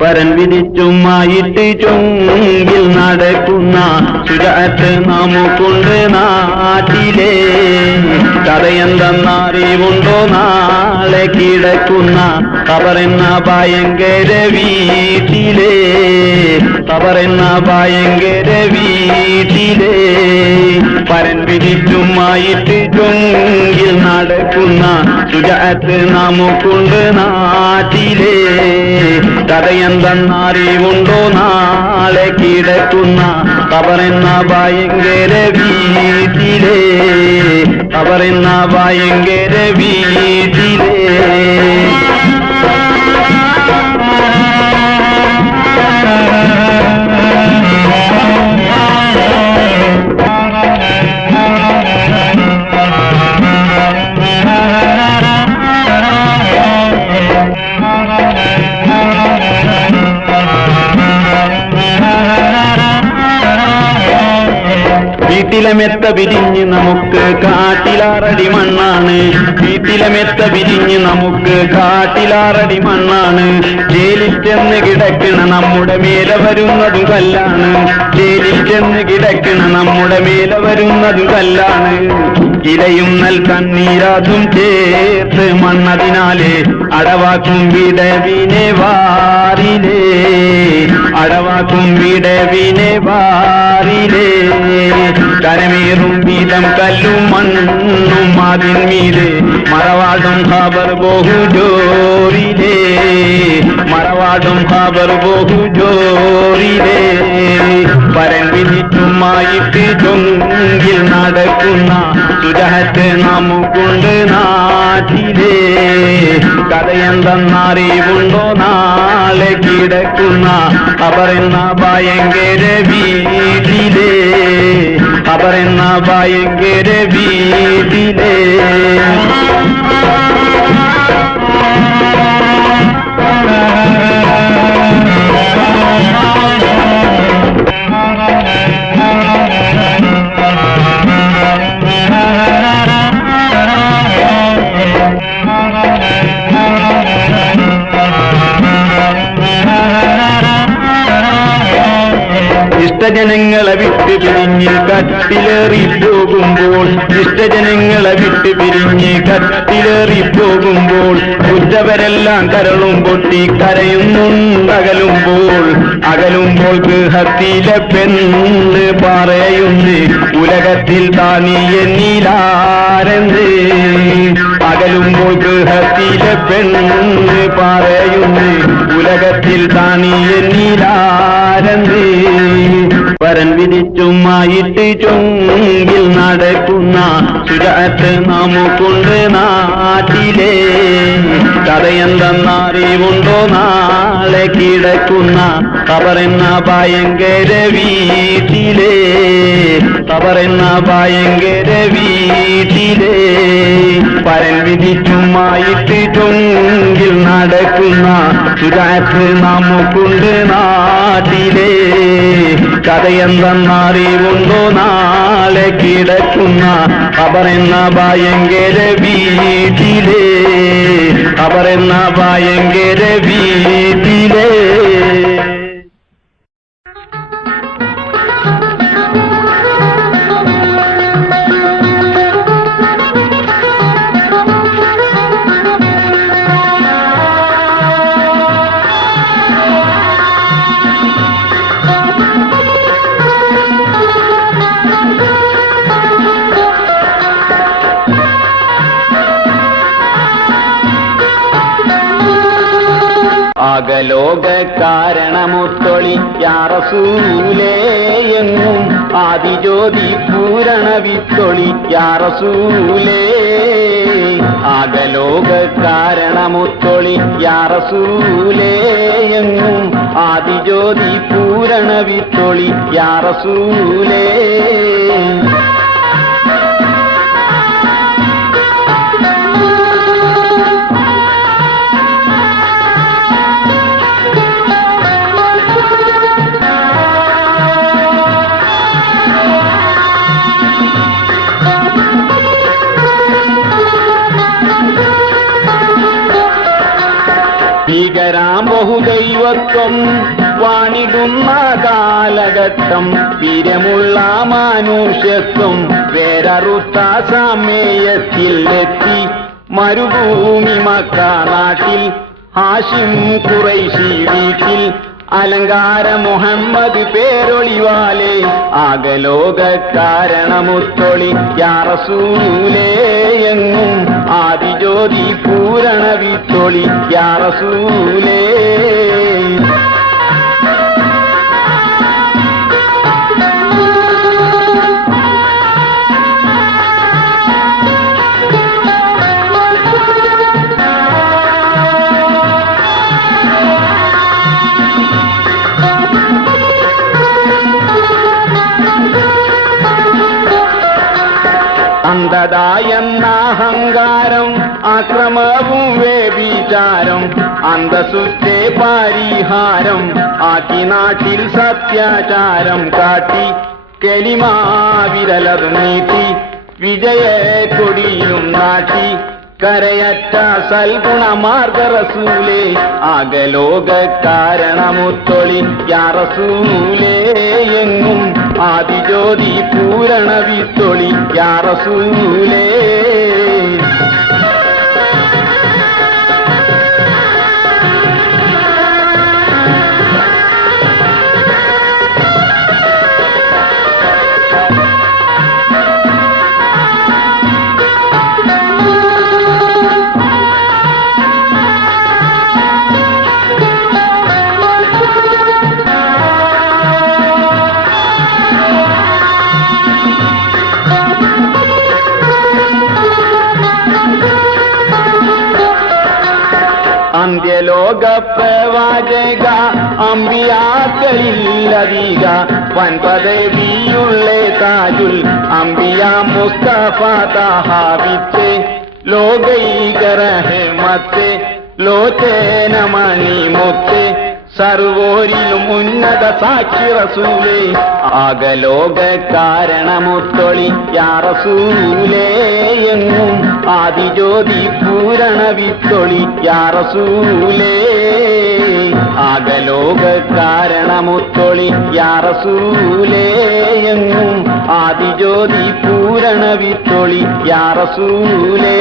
പരൻ വിധിച്ചുമായിട്ട് ചൊങ്കിൽ നടക്കുന്ന ശുചാറ്റ് നമുക്കുണ്ട് നാട്ടിലെ. കഥയെന്തെന്നറിവുണ്ടോ നാളെ കിടക്കുന്ന ഖബറെന്ന ഭയങ്കര വീട്ടിലെ. ഖബറെന്ന ഭയങ്കര വീട്ടിലെ. പരൻ വിധിച്ചുമായിട്ട് ചൊങ്കിൽ നടക്കുന്ന ശുചാറ്റ് നമുക്കുണ്ട് നാട്ടിലെ. കഥയെന്തെന്നറിവുണ്ടോ നാളെ കിടക്കുന്ന ഖബറെന്ന ഭയങ്കര വീട്ടിലെ. ഖബറെന്ന ഭയങ്കര വീട്ടിലെ. വീട്ടിലെ മെത്ത വിരിഞ്ഞ് നമുക്ക് കാട്ടിലാറടി മണ്ണാണ്. വീട്ടിലെ മെത്ത വിരിഞ്ഞ് നമുക്ക് കാട്ടിലാറടി മണ്ണാണ്. ജയിലിൽ ചെന്ന് കിടക്കണ നമ്മുടെ മേലെ വരുന്നതും കല്ലാണ്. ജയിലിൽ ചെന്ന് കിടക്കണ നമ്മുടെ മേലെ വരുന്നതും കല്ലാണ്. ഇലയും കണ്ണീരാതും ചേർത്ത് മണ്ണതിനാലെ അടവാക്കും വിടവിനെ വാരിലേ. അടവാക്കും വിടവിനെ വാരിലേ. കരമേറും വീതം കല്ലും മണ്ണും അതിന്മീത് മറവാടും ഖബർ ബഹു ജോറിലേ. മറവാടും ഖബർ ബഹു ജോറിലേ. പരൻ വിധിച്ചുമായിട്ട് ചൊങ്കിൽ നടക്കുന്ന ശുചാറ്റ് നമുക്കുണ്ട് നാട്ടിലെ. കഥയെന്തെന്നറിവുണ്ടോ നാളെ കിടക്കുന്ന ഖബറെന്ന ഭയങ്കര വീട്ടിലെ. ഖബറെന്ന ഭയങ്കര വീട്ടിലെ. ഇഷ്ടജനങ്ങളെ വിട്ട് പിരിഞ്ഞ് കട്ടിലേറി പോകുമ്പോൾ. ഇഷ്ടജനങ്ങളെ വിട്ട് പിരിഞ്ഞ് കട്ടിലേറി പോകുമ്പോൾ ഉറ്റവരെല്ലാം കരളും പൊട്ടി കരയുന്നുണ്ടകലുമ്പോൾ. അകലുമ്പോൾ ഗൃഹത്തിലെ പെണ്ണ് പറയുന്നു ഉലകത്തിൽ താനീ എന്നിലാരെന്ന്. അകലുമ്പോൾ ഗൃഹത്തിലെ പെണ്ണ് പറയുന്നു ഉലകത്തിൽ താനീ എന്നിലാരെന്ന്. പരൻ വിധിച്ചുമായിട്ട് ചൊങ്കിൽ നടക്കുന്ന ശുചാറ്റ് നമുക്കുണ്ട് നാട്ടിലെ. കഥയെന്തെന്നറിവുണ്ടോ നാളെ കിടക്കുന്ന ഖബറെന്ന ഭയങ്കര വീട്ടിലെ. ഖബറെന്ന ഭയങ്കര വീട്ടിലെ. പരൻ വിധിച്ചുമായിട്ട് ചൊങ്കിൽ നടക്കുന്ന ശുചാറ്റ് നമുക്കുണ്ട് നാട്ടിലെ. കഥയെന്തെന്നറിവുണ്ടോ നാളെ കിടക്കുന്ന ഖബറെന്ന ഭയങ്കര വീട്ടിലെ. ഖബറെന്ന ഭയങ്കര വീട്ടിലെ. ആകലോക കാരണമൊത്തൊളി യാ റസൂലേ എങ്ങും ആദിജ്യോതി പൂരണ വിത്തൊളി യാ റസൂലേ. ആകലോക കാരണമൊത്തൊളി യാ റസൂലേ എങ്ങും ആദിജ്യോതി പൂരണ വിത്തൊളി യാ റസൂലേ. സമത്വം വാണിടുന്ന കാലഘട്ടം വീര്യമുള്ള മനുഷ്യത്വം വേരറുത്ത സമയത്തിൽ എത്തി മരുഭൂമി മക്ക നാട്ടിൽ ഹാഷിം ഖുറൈശി വീട്ടിൽ അലങ്കാര മുഹമ്മദ് പേരൊളിവാലേ ആകലോക കാരണമുത്തൊളി യാ റസൂലേ എങ്ങും ആദിജ്യോതി പൂരണ വിത്തൊളി യാ റസൂലേ. അന്ധതായെന്ന അഹങ്കാരം അക്രമവും വ്യഭിചാരം അന്തസ്സുത്തെ പരിഹാരം ആക്കി നാട്ടിൽ സത്യാചാരം കാട്ടി കെലിമാവിരലത് നീട്ടി വിജയ കൊടിയും നാട്ടി കരയറ്റ സൽഗുണമാർഗ റസൂലേ ആകലോക കാരണമുത്തൊളി യാ റസൂലേ എങ്ങും ആദിജ്യോതി പൂരണ വിത്തൊളി യാ റസൂലേ. അന്ത്യലോക പ്രവാചക അമ്പിയാക്കളില്ലധിക വൻപദവിയുള്ള താജുൽ അമ്പിയ മുസ്തഫ തഹാവിത്തെ ലോകൈക റഹ്മത്തെ ലോചന മണിമുത്തെ സർവോരിലും ഉന്നത സാക്ഷി റസൂലേ ആകലോക കാരണമുത്തൊളി യാ റസൂലേ എങ്ങും ആദിജ്യോതി പൂരണ വിത്തൊളി യാ റസൂലേ ആകലോക കാരണമുത്തൊളി യാ റസൂലേ എങ്ങും ആദിജ്യോതി പൂരണ വിത്തൊളി യാ റസൂലേ.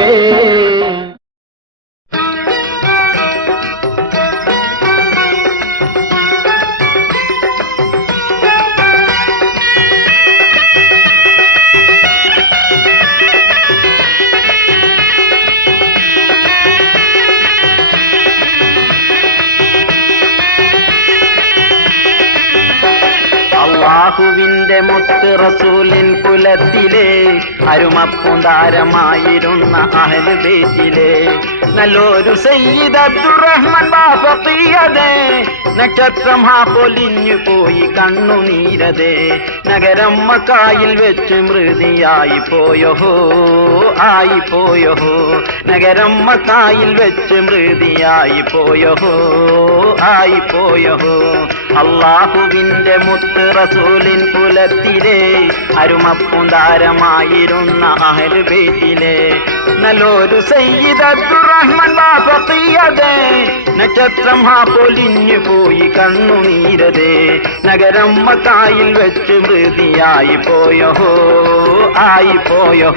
അല്ലാഹുവിന്റെ മുത്ത് റസൂലിൻ കുലത്തിലെ അരുമപ്പുന്താരമായിരുന്ന അഹ്ലു ബൈത്തിലെ നല്ലൊരു സയ്യിദ് അബ്ദുറഹ്മാൻ ബാഫഖിയതേ നക്ഷത്രം പൊലിഞ്ഞു പോയി കണ്ണുനീരതേ നഗരം മക്കായിൽ വെച്ച് മൃതിയായി പോയോ ആയി പോയോ നഗരം മക്കായിൽ വെച്ച് മൃതിയായി പോയോ ആയി പോയോ. അല്ലാഹുവിന്റെ മുത്ത് റസൂലിൻ കുലത്തിലെ അരുമപ്പുന്താരമായിരുന്ന അഹ്ലു ബൈത്തിലെ നല്ലൊരു സയ്യിദ് അബ്ദുറഹ്മാൻ ബാഫഖിയതേ നക്ഷത്രം പൊലിഞ്ഞു പോയി കണ്ണുനീരതേ നഗരം മക്കായിൽ വെച്ച് മൃതിയായി പോയോ ആയി പോയോ.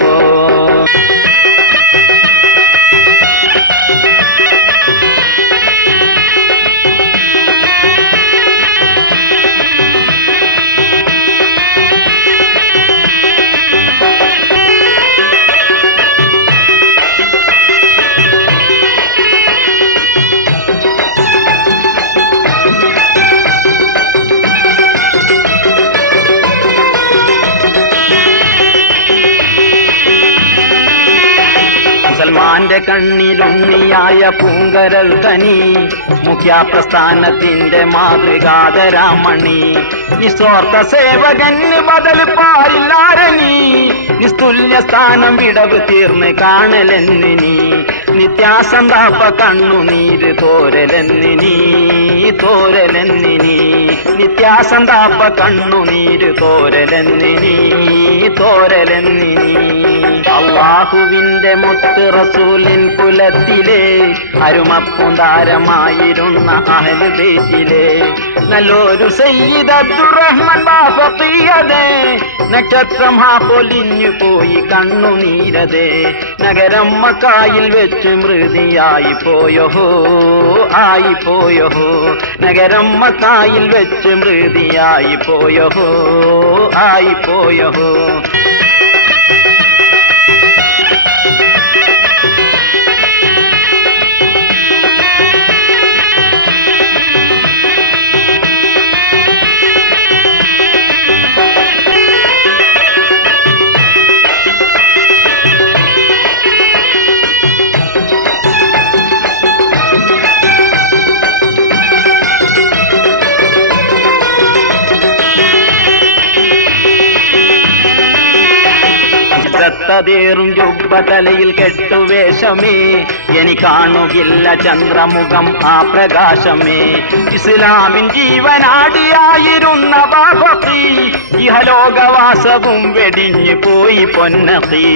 മുസൽമാന്റെ കണ്ണിലുണ്ണിയായ പൂങ്കരൽ തനി മുഖ്യപ്രസ്ഥാനത്തിന്റെ മാതൃകാതരാമണി നിസ്വാർത്ഥ സേവകന് ബദൽ പാരില്ലാരണി നിസ്തുല്യ സ്ഥാനം വിടവ് തീർന്ന് കാണലെന്നിനി നിത്യാസന്താപ കണ്ണുനീര് തോരലെന്നിനി തോരലെന്നിനി നിത്യാസന്താപ കണ്ണുനീര് തോരലെന്നിനി തോരലെന്നിനി. അള്ളാഹുവിന്റെ മുത്ത് റസൂലിൻ കുലത്തിലെ അരുമപ്പുന്താരമായിരുന്ന അഹ്ലു ബൈത്തിലെ നല്ലൊരു സയ്യിദ് അബ്ദുറഹ്മാൻ ബാഫഖിയതേ നക്ഷത്രം പൊലിഞ്ഞു പോയി കണ്ണുനീരതേ നഗരം മക്കായിൽ വെച്ച് മൃതിയായി പോയോ ആയിപ്പോയോ നഗരം മക്കായിൽ വെച്ച് മൃതിയായി പോയോ ആയിപ്പോയോ േറും ജുബ്ബ തലയിൽ കെട്ടുവേഷമേ എനി കാണുകില്ല ചന്ദ്രമുഖം ആ പ്രകാശമേ ഇസ്ലാമിൻ ജീവനാടിയായിരുന്ന ബാഫഖി ഇഹലോകവാസവും വെടിഞ്ഞു പോയി പൊന്നഖി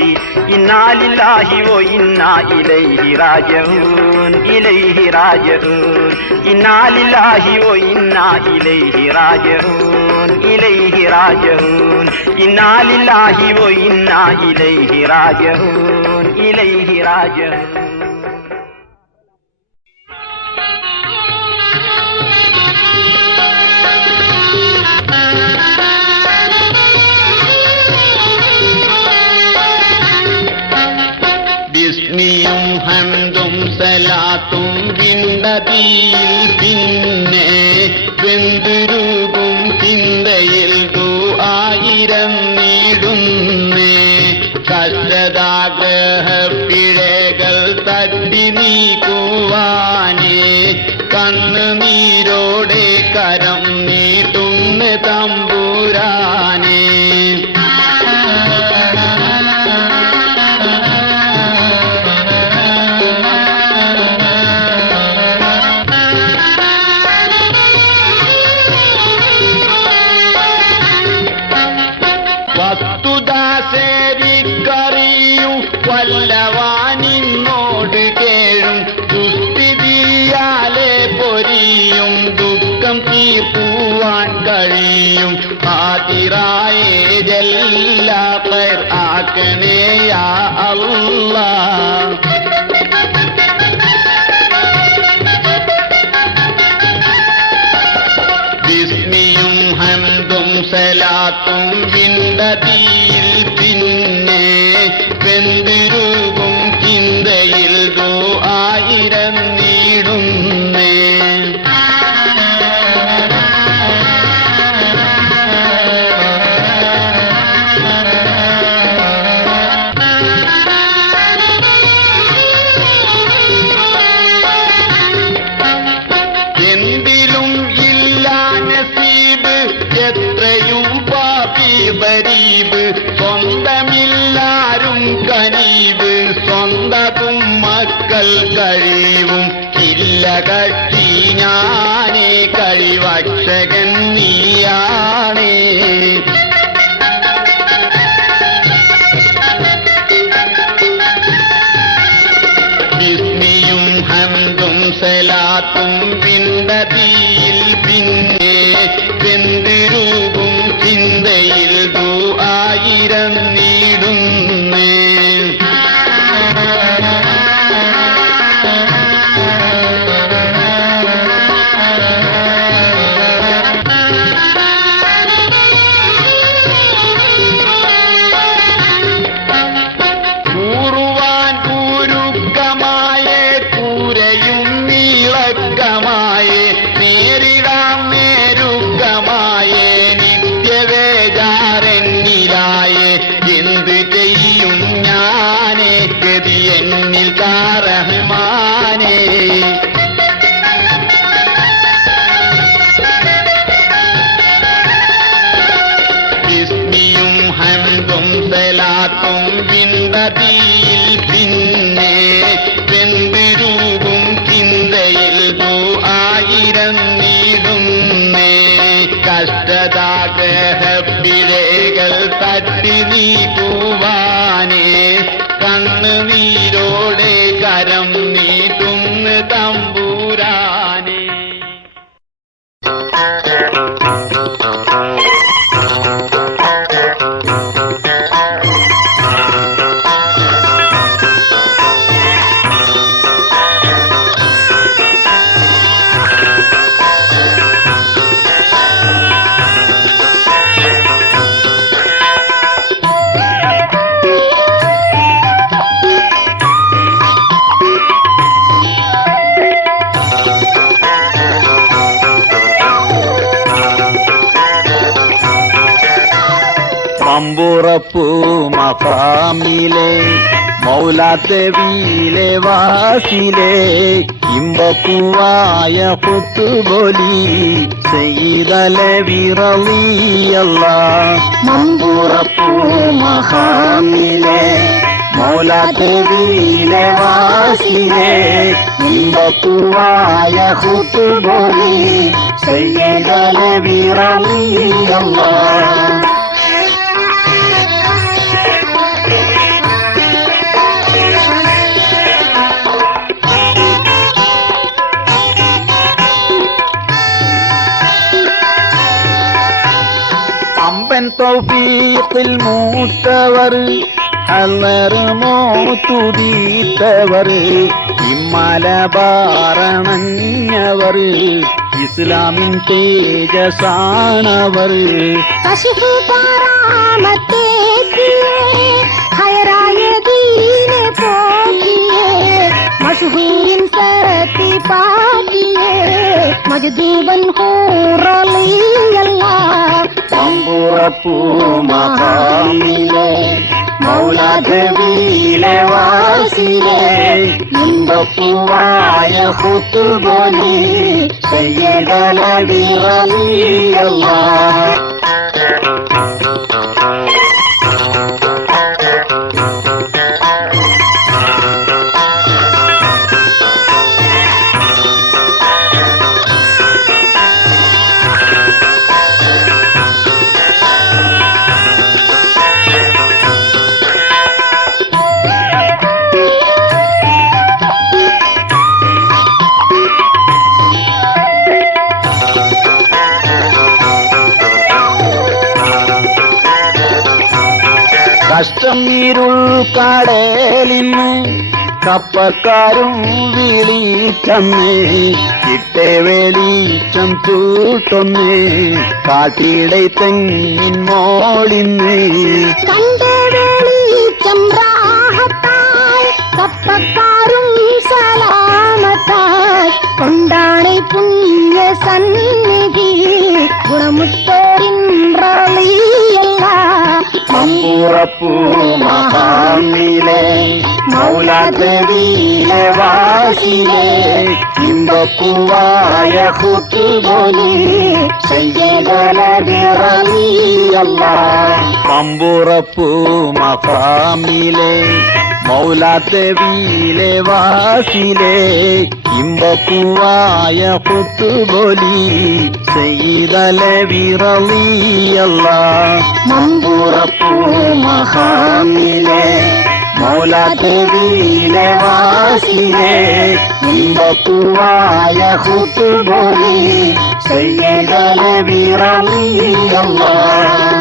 ഇന്നാലില്ലാഹി വ ഇന്നാ ഇലൈഹി റാജിഊൻ ഇലൈഹി റാജിഊൻ ഇന്നാലില്ലാഹി വ ഇന്നാ ഇലൈഹി റാജിഊൻ ഇലൈഹി റാജിഊൻ ഇന്നാലില്ലാഹി വ ഇന്നാ ഇലൈഹി റാജിഊൻ ഇലൈഹി റാജിഊൻ ബിസ്മിയും ഹംദും സലാത്തും വിണ്ടതിയിൽ പിന്നെ വെന്തുരുകും ചിന്തയിൽ ആയിരം നീടുന്നേ കഷ്ടതാഗ്രഹ പിഴകൾ തട്ടി നീക്കുവാനേ കണ്ണുനീരോടെ കരം നീട്ടുന്ന തമ്പുരാനേ വസ്തുദാസേരിക്കറിയും വല്ലവാനിന്നോട് കേഴും ദുസ്ഥിതിയാലെ പൊരിയും ദുഃഖം തീർക്കുവാൻ കഴിയും ആതിറായേ ജല്ല ഖൈർ ആക്കണേ യാ അല്ലാഹ് ബിസ്മിയും ഹംദും സലാത്തും വിണ്ടതിയിൽ പിന്നെ വെന്തിരുകും ചിന്തയിൽ ആയിരം നീടുന്നേ എന്തിലും ഇല്ല നസീബ് എത്രയും പാപി ബരീബ് സ്വന്തമില്ലാരും കനീബ് സ്വന്തവും മക്കൾ കഴിവും ഇല്ല കക്ഷി ഞാനേ കഴിവക്ഷകൻ നീയാണേ ബിസ്മിയും ഹംദും സലാത്തും വിണ്ടതിയിൽ പിന്നെ വെന്തിരുകും ചിന്തയിൽ ആയിരം നീടുന്നേ കൂറുവാൻ കൂരുക്കമായേ കൂരയും നീളക്കമായേ നേരിടാം നേരുക്കമായേ നിത്യവേജാരന്നിലായേ എന്ത് ചെയ്യും ഞാനേ ഗതി എന്നിൽ റഹ്മാനേ ബിസ്മിയും ഹംദും സലാത്തും വിണ്ടതിയിൽ പിന്നെ വെന്തിരുകും ചിന്തയിൽ ആയിരം നീടുന്നേ കഷ്ടതാഗ്രഹ പിഴകൾ തട്ടി നീക്കുവാനേ കണ്ണുനീരോടെ കരം നീട്ടുന്ന തമ്പുരാനെ. മമ്പുറപ്പൂ മഖാമിലെ മൗലാദേവിയിലെ വാസിലെ ഇമ്പപ്പൂവായ കുത്തുബോലി സയ്യിദലവി റളിയല്ലാഹ്. മമ്പുറപ്പൂ മഖാമിലെ മൗലാദേവിയിലെ വാസിലെ ഇമ്പപ്പൂവായ കുത്തുബോലി സയ്യിദലവി റളിയല്ലാഹ്. അമ്പൻ തൗഫീഖിൽ മൂത്തവർ ഹളർ മോത്തുതീത്തവർ ഇമ്മലബാറണഞ്ഞവർ ഇസ്ലാമിൻ തേജസാണവർ. മശഹൂരിൻ സരത്തി പാകിയേ മജ്ദൂബൻ ഹൂറളിയല്ലാഹ്. മമ്പുറപ്പൂ മഖാമിലെ മൗലാദേവിയിലെ വാസിലെ ഇമ്പപ്പൂവായ ഖുത്ബോലി സയ്യിദലവി റളിയല്ലാഹ്. കഷ്ടം ഇരുൾ കടലിന്ന് കപ്പക്കാരും വിളിച്ചന്ന് ഇട്ടേ വെളിച്ചം ചൂട്ടൊന്ന് കാട്ടിടെ തെങ്ങിൻ മോളിന്ന്. കണ്ട വെളിച്ചം റാഹത്തായി കപ്പക്കാരും സലാമത്തായി കൊണ്ടാണ് പുണ്യ സന്നിധി ഗുണമുത്തോരിൻ റളിയല്ലാഹ്. മമ്പുറപ്പൂ മഖാമിലെ മൗലാദേവിയിലെ വാസിലെ ഇമ്പപ്പൂവായ ഖുത്ബോലി സയ്യിദലവി റളിയല്ലാഹ്. മമ്പുറപ്പൂ മഖാമിലെ മൗലാദേവിയിലെ വാസിലെ ഇമ്പപ്പൂവായ ഖുത്ബോലി സയ്യിദലവി റളിയല്ലാഹ്. മമ്പുറപ്പൂ മഖാമിലെ മൗലാദേവിയിലെ വാസിലെ ഇമ്പപ്പൂവായ ഖുത്ബോലി സയ്യിദലവി റളിയല്ലാഹ്.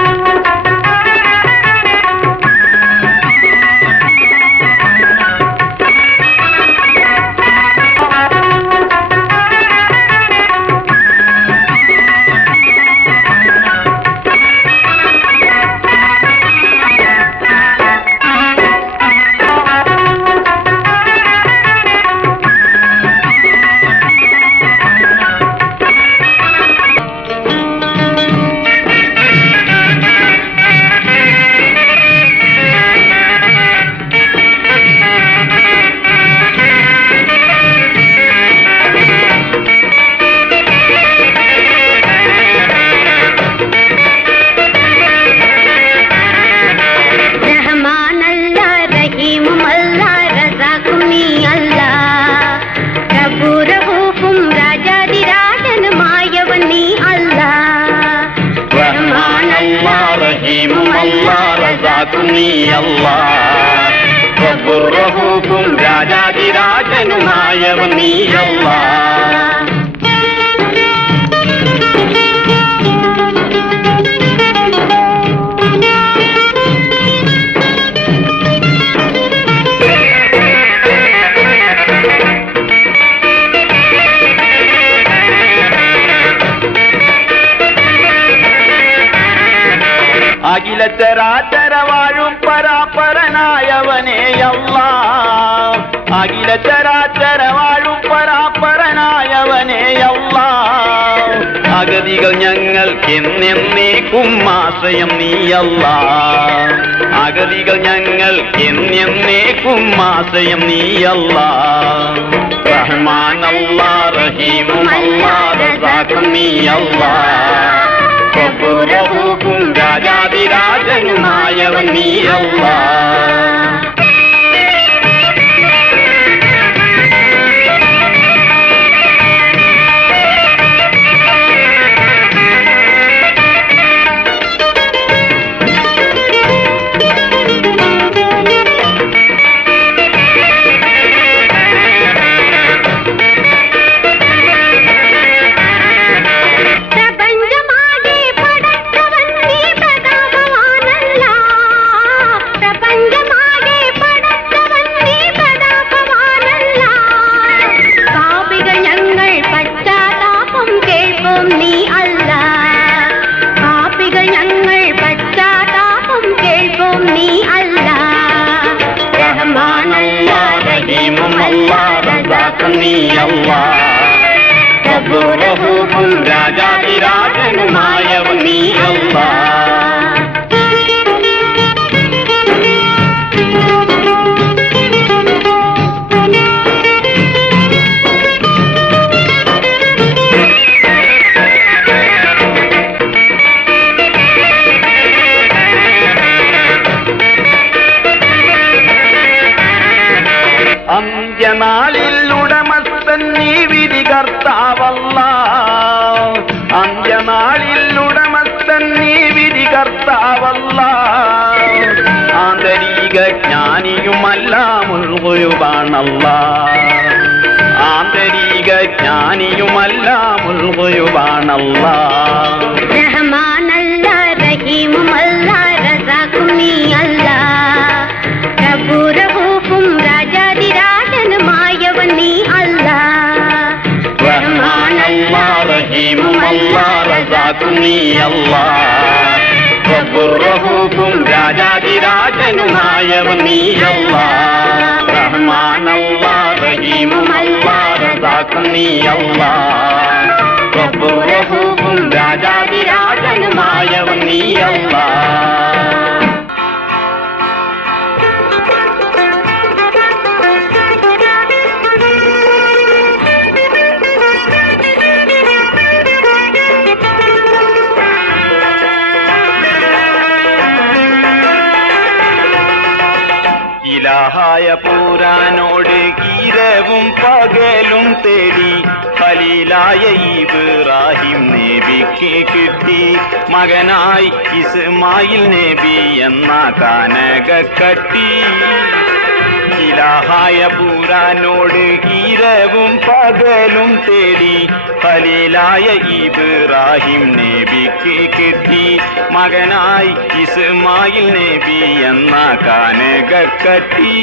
മായവൻ നീയല്ല. അഖില ചരാചര വാഴും പരാപരനായവനെയല്ല. അഖില ചരാചര വാഴും പരാപരനായവനെയല്ല. അഗതികൾ ഞങ്ങൾക്കെന്നേക്കും ആശ്രയം നീയല്ല. അഗതികൾ ഞങ്ങൾക്കെന്നേക്കും ആശ്രയം നീയല്ല. റഹ്മാനല്ല റഹീമുമല്ല റസാഖും നീയല്ല. റബ്ബുറഹൂഫും രാജാതിരാജനുമായവൻ നീയല്ല. റബ്ബുറഹൂഫും രാജാതിരാജനുമായവൻ നീയല്ല. അന്ത്യനാളിൽ ഉടമസ്ഥൻ നീ വിധികർത്താവല്ല. അന്ത്യനാളിൽ ഉടമസ്ഥൻ നീ വിധികർത്താവല്ല. ആന്തരിക ജ്ഞാനിയുമല്ല മുൽഗുയുബാണല്ല. ആന്തരിക ജ്ഞാനിയുമല്ല മുൽഗുയുബാണല്ല. റഹ്മാനല്ല റഹീമുമല്ല റസാഖും നീയല്ല. റബ്ബുറഹൂഫും രാജാതിരാജനുമായവൻ നീയല്ല. റഹ്മാനല്ല റഹീമുമല്ല റസാഖും നീയല്ല. റബ്ബുറഹൂഫും രാജാതിരാജനുമായവൻ നീയല്ല. റഹ്മാനല്ല റഹീമുമല്ല റസാഖും നീയല്ല. റബ്ബുറഹൂഫും രാജാതിരാജനുമായവൻ നീയല്ല. ഇലാഹായ പൂരാനോട് ഈരവും പകലും തേടി ഖലീലായ ഇബ്രാഹിം നബിക്ക് കിട്ടി മകനായി ഇസ്മായിൽ നബി എന്ന കാനകക്കട്ടി. ഇലാഹായ പൂരാനോട് ഈരവും പകലും തേടി ഖലീലായ ഇബ്രാഹിം നബിക്ക് കിട്ടി മകനായി ഇസ്മായിൽ നബി എന്ന കാനകക്കട്ടി.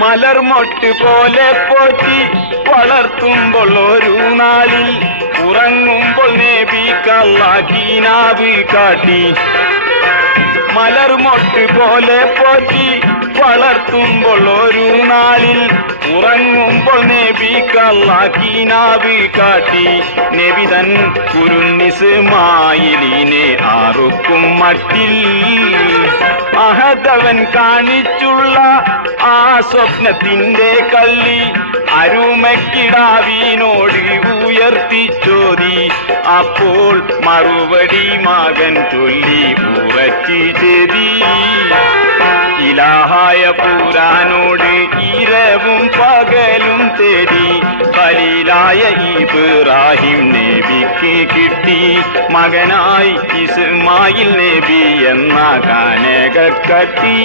മലർമൊട്ട് പോലെ പോറ്റി വളർത്തുമ്പോൾ ഒരു നാളിൽ ഉറങ്ങുമ്പോൾ നബിക്കല്ലാഹീനാവ് കാട്ടി. മലർമൊട്ട് പോലെ പോറ്റി വളർത്തുമ്പോൾ ഒരു നാളിൽ ഉറങ്ങുമ്പോൾ നബിക്കല്ലാഹീനാവ് കാട്ടി. നബിതൻ കുരുന്നിസ്മായിലിനെ ആറുക്കും മട്ടിൽ അഹദവൻ കാണിച്ചുള്ള ആ സ്വപ്നത്തിന്റെ കള്ളി അരുമക്കിടാവിനോട് ഉയർത്തിച്ചോതി. ആ അപ്പോൾ മറുപടി മകൻ ചൊല്ലി ഉറച്ചു ചെതി. ഇലാഹായ പുരാനോട് ഇരവും പകലും തേടി ഖലീലായ ഇബ്രാഹിം നബിക്ക് കിട്ടി മകനായി ഇസ്മായിൽ നബി എന്ന കാനകക്കട്ടി.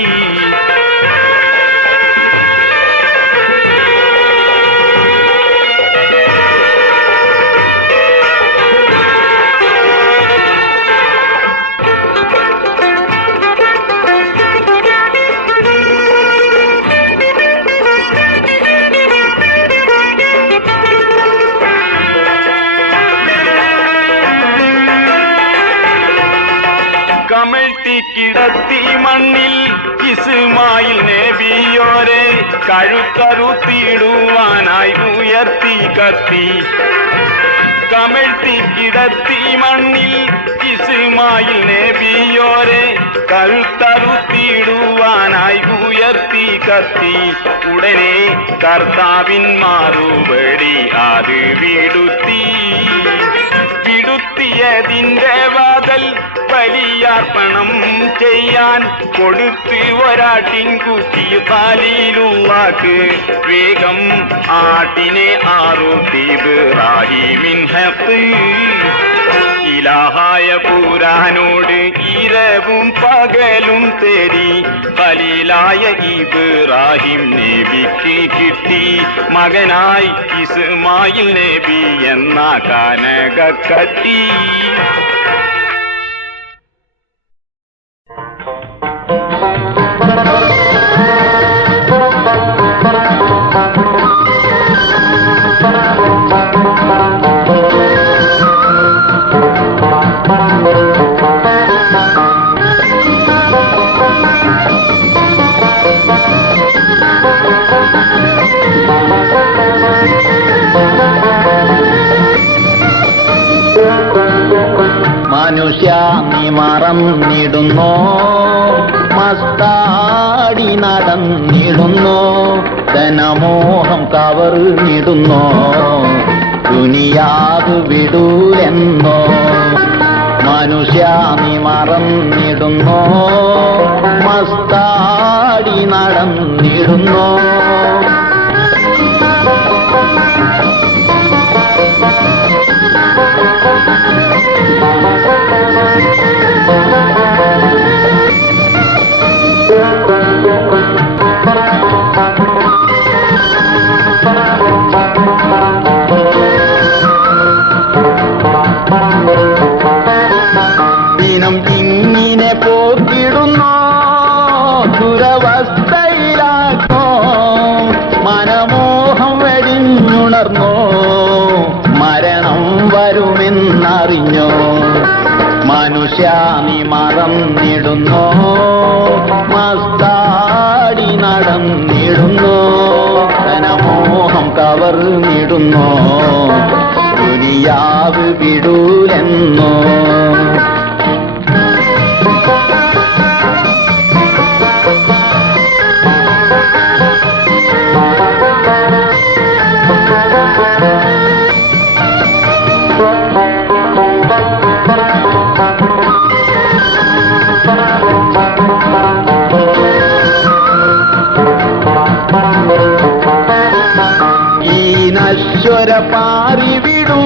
കമഴ്ത്തി കിടത്തി മണ്ണിൽ ഇസ്മായിൽ നബിയോരെ കഴുത്തറുത്തിടുവാനായി ഉയർത്തി കത്തി. കമഴ്ത്തി കിടത്തി മണ്ണിൽ ഇസ്മായിൽ നബിയോരെ കഴുത്തറുത്തിടുവാനായി ഉയർത്തി കത്തി. ഉടനെ കർത്താവിൻ മറുപടി അത് വിടുത്തിയതിന്റെ വാതൽ ബലിയർപ്പണം ചെയ്യാൻ കൊടുത്ത് ഒരാട്ടിൻകുട്ടി ഖലീലുള്ളാഹ് വേഗം ആട്ടിനെ ആറുത്തി ഇബ്രാഹിമിൻ ഹഖ്. ഇലാഹായ പുരാനോട് ഇരവും പകലും തേടി ഖലീലായ ഇബ്രാഹിം നബിക്ക് കിട്ടി മകനായി ഇസ്മായിൽ നബി എന്ന കാനകക്കട്ടി. മനുഷ്യ നീ മറന്നിടുന്നോ മസ്താടി നടന്നിടുന്നോ ധനമോഹം കവർന്നിടുന്നോ ദുനിയാവ് വിടൂലെന്നോ. മനുഷ്യ നീ മറന്നിടുന്നോ മസ്താടി നടന്നിടുന്നോ ദിനം ഇങ്ങനെ പോക്കിടുന്നോ ദുരവസ്ഥയിലാക്കോ മനമോഹം വെടിഞ്ഞുണർന്നോ മരണം വരുമെന്നറിഞ്ഞോ. മനുഷ്യ നീ മറന്നിടുന്നോ മസ്താടി നടന്നിടുന്നോ ധനമോഹം കവർന്നിടുന്നോ ദുനിയാവ് വിടൂലെന്നോ. നശ്വര പാറിവിടൂ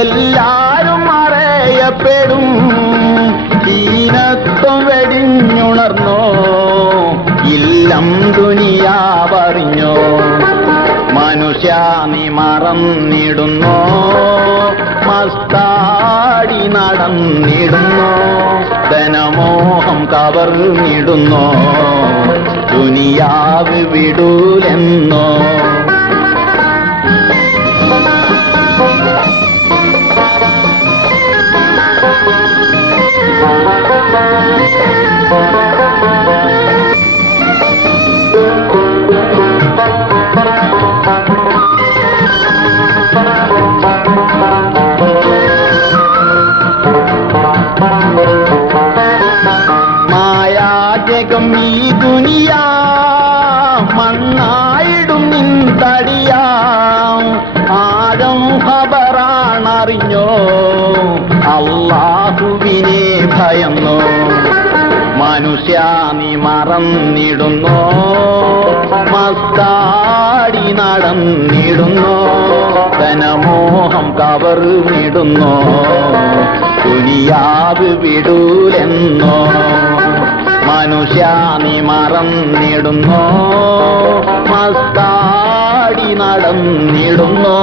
എല്ലാരും അറിയപ്പെടും ദീനത്വം വെടിഞ്ഞുണർന്നോ ഇല്ലം ദുനിയാവറിഞ്ഞോ. മനുഷ്യ നീ മറന്നിടുന്നോ മസ്താടി നടന്നിടുന്നോ ധനമോഹം കവർന്നിടുന്നോ ദുനിയാവ് വിടൂലെന്നോ. മായാജകം ഈ ദുനിയാ മണ്ണായിടും നിൻ തടിയാ ആഴം ഖബറാണറിഞ്ഞോ വെടിഞ്ഞോ അല്ലാഹുവിനെ ഭയന്നോ മനുഷ്യ നീ മറന്നിടുന്നോ മസ്താടി നടന്നിടുന്നോ ധനമോഹം കവർന്നിടുന്നോ ദുനിയാവ് വിടൂലെന്നോ മനുഷ്യ നീ മറന്നിടുന്നോ മസ്താടി നടന്നിടുന്നോ